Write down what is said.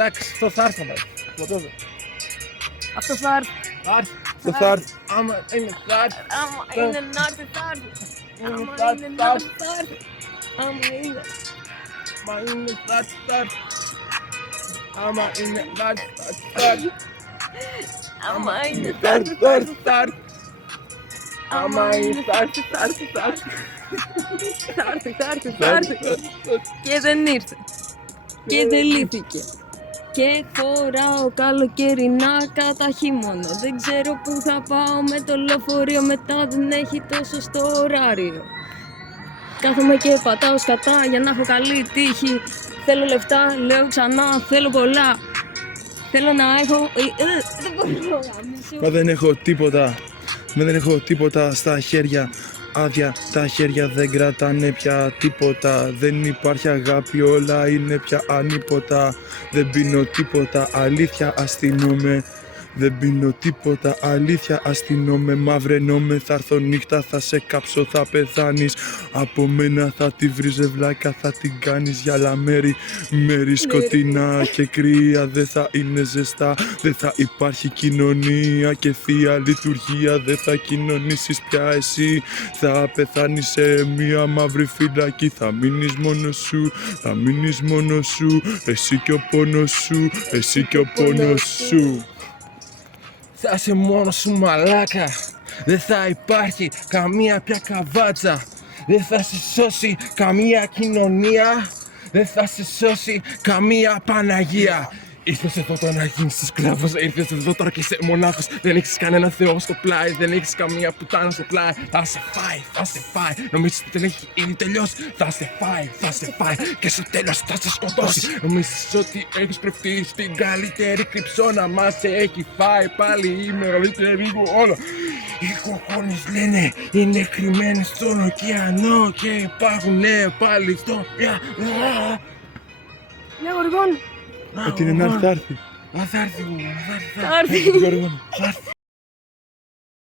Εντάξει, αυτό θα έρθει. Αυτό θα έρθει. Αυτό θα έρθει. Άμα είναι θα έρθει. Άμα είναι να έρθει, θα έρθει. Άμα είναι να έρθει, θα έρθει. Άμα είναι. Άμα είναι θα έρθει, θα έρθει. Άμα είναι θα έρθει, θα έρθει. Άμα είναι Θα έρθει, θα έρθει, θα έρθει. Άμα είναι θα έρθει, θα έρθει, θα έρθει. θα έρθει. Και δεν ήρθε. Και δεν λύθηκε. Και φοράω καλοκαιρινά κατά χειμώνα. Δεν ξέρω πού θα πάω με το λεωφορείο, μετά δεν έχει τόσο στο ωράριο. Κάθομαι και πατάω σκατά για να έχω καλή τύχη. Θέλω λεφτά, λέω ξανά, θέλω πολλά. Θέλω να έχω... δεν μπορώ να Μα δεν έχω τίποτα. Δεν έχω τίποτα στα χέρια. Άδεια, τα χέρια δεν κρατάνε πια τίποτα. Δεν υπάρχει αγάπη, όλα είναι πια ανίποτα. Δεν πίνω τίποτα, αλήθεια αστυνόμαι. Δεν πίνω τίποτα, αλήθεια αστυνόμαι. Μαυρενόμαι, θα έρθω νύχτα, θα σε κάψω, θα πεθάνεις. Από μένα θα τη βρεις βλάκα, θα την κάνεις για λαμέρι. Μέρη σκοτεινά και κρύα, δεν θα είναι ζεστά. Δεν θα υπάρχει κοινωνία και θεία λειτουργία. Δεν θα κοινωνήσεις πια εσύ. Θα πεθάνεις σε μια μαύρη φυλακή. Θα μείνεις μόνος σου, θα μείνεις μόνος σου. Εσύ και ο πόνος σου, εσύ και ο πόνος σου. Θα είσαι μόνος σου μαλάκα. Δεν θα υπάρχει καμία πια καβάτσα. Δεν θα σε σώσει καμία κοινωνία. Δεν θα σε σώσει καμία Παναγία. Ήρθες εδώ τώρα να γίνεις σκλάβος. Ήρθες εδώ τώρα και είσαι μονάχος. Δεν έχεις κανένα Θεό στο πλάι. Δεν έχεις καμία πουτάνα στο πλάι. Θα σε φάει, θα σε φάει. Νομίζεις ότι δεν έχει ήδη τελειώσει. Θα σε φάει, θα σε φάει. Και στο τέλος θα σε σκοτώσει. Νομίζεις ότι έχεις προφτεί στην καλύτερη κρυψώνα. Μα σε έχει φάει πάλι η μεγαλύτερη γοργόνα. Οι γοργόνες λένε είναι κρυμμένες στον ωκεανό και υπάρχουν πάλι στο μυαλό. Μια γοργόνα. Ότι είναι να έρθει, θα έρθει. Θα έρθει. Θα έρθει. Γοργόνα.